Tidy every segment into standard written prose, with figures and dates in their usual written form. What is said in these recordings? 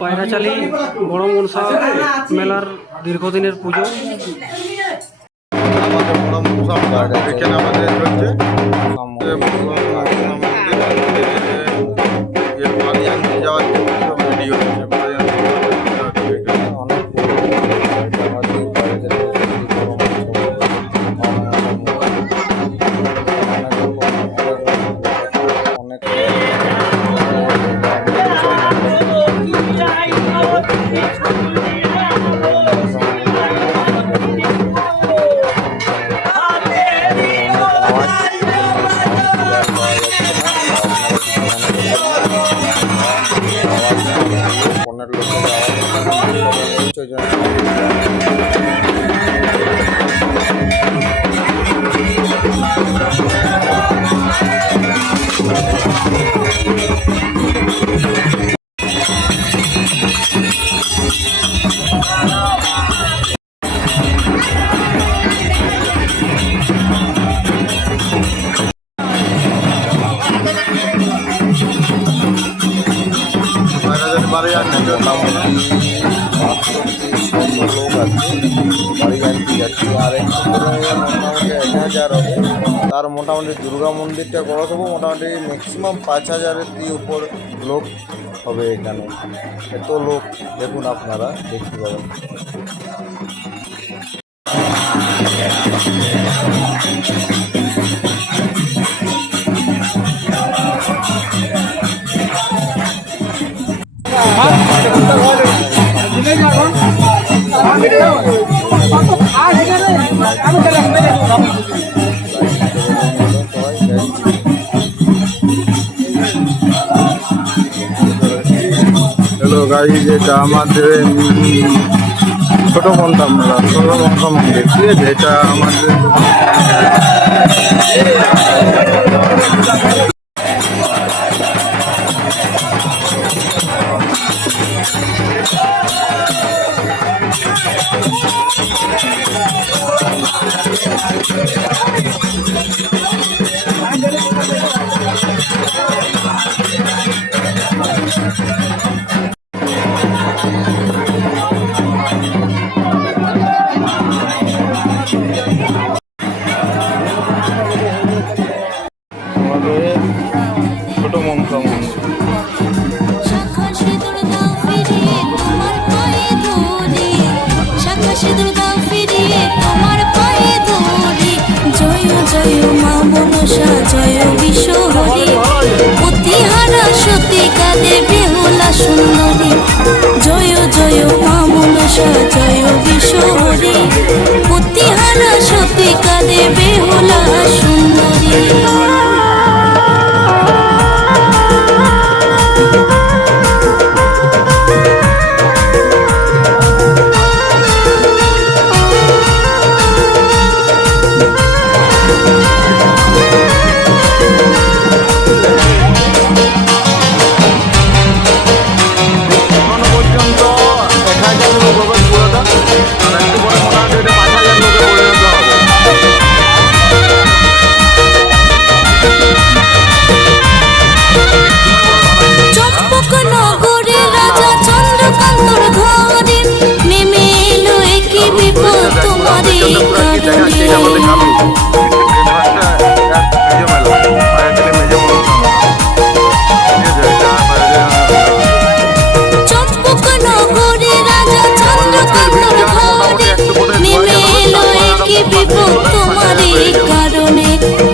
পায়রাচালি বড় মনসা মেলার দীর্ঘদিনের পুজো। আমাদের বড় মনসা এখানে আমাদের হচ্ছে যাওয়ার ভিডিও হচ্ছে। বাড়ি আনতে লোক আছে, বাড়ি আনতে যাচ্ছি। আর মোটামুটি 1000 হবে। তার মোটামুটি দুর্গা মন্দিরটা করা দেবো, মোটামুটি ম্যাক্সিমাম 5000-এর উপর লোক হবে এখানে। এত লোক দেখুন, আপনারা দেখতে পাবেন। হ্যালো গাইজ, এটা আমাদের ছোট মনসা মেলা, ছোট মনসা মন্দির, ঠিক আছে? এটা আমাদের ছোট মনসা মন্দির। জয় মা মনসা জয় বিশ্বহরি, প্রতিহারা সতিকা দেবী হোলা সুন্দরী। জয় জয় মা মনসা জয় বিশ্বহরি, প্রতিহারা সতিকা দেবী হোলা সুন্দরী।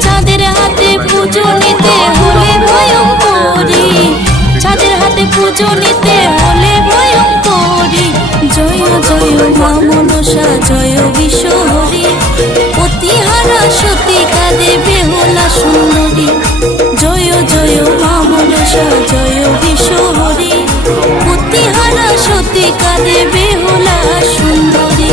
চাঁদের হাতে পুজো নিতে হলে ভয়ঙ্করী, চাঁদের হাতে পুজো নিতে হলে ভয়ঙ্করী। জয় জয় মা মনসা জয় বিশ্বহরি, প্রতিহারা সতিকা দেবী হোলা সুন্দরী। জয় জয় মা মনসা জয় বিশ্বহরি, প্রতিহারা সতিকা দেবী হোলা সুন্দরী।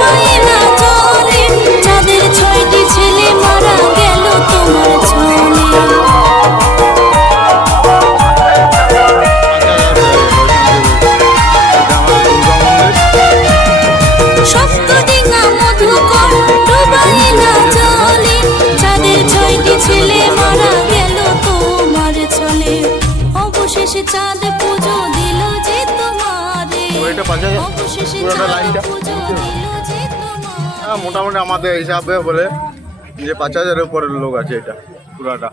ডুবাই না জলে চাঁদের 6টি ছেলে মারা গেল তোমার ছলে সপ্তডিঙা মধুকর ডুবাই না জলে চাঁদের 6টি ছেলে মারা গেল তোমার ছলে অবশেষে চাঁদ পুজো দিল যে তোমারে ওইটা 5000 অবশেষে পুরোটা চাঁদ লাইনটা পুজো দিল যে তোমারে মোটামুটি আমাদের হিসাবে বলে যে 5000-এর উপরের লোক আছে এটা পুরাটা।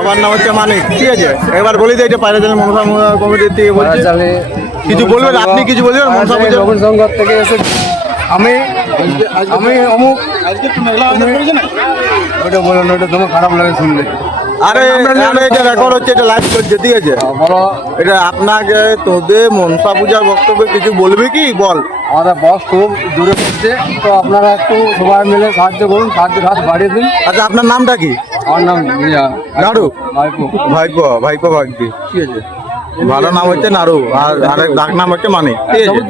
আমার নাম হচ্ছে মানিক, ঠিক আছে। এবার বলি যে এটা পায়রাজালি মনসা কমিটির থেকে বলছি, কিছু বলবেন আপনি? কিছু বলবেন মনসা পুজো নবীনগর থেকে এসে আমি অমুক ওটা বলুন, ওটা তোমার খারাপ লাগে শুনলে। আরে এটা রেকর্ড হচ্ছে, এটা লাইভ করছে, ঠিক আছে। বলো, এটা আপনাকে তোদের মনসা পূজার বক্তব্যে কিছু বলবি কি বল? আমাদের বস খুব দূরে পড়ছে, তো আপনারা একটু সবাই মিলে সাহায্য করুন, সাহায্যের হাত বাড়িয়ে দিন। আচ্ছা আপনার নামটা কি? আমার নাম নাড়ু ভাইপো। ভাইপো ভাগ্যি, ঠিক আছে। ভালো নাম হচ্ছে নাড়ু, আর আরেক ডাক নাম হচ্ছে মানিক, ঠিক আছে।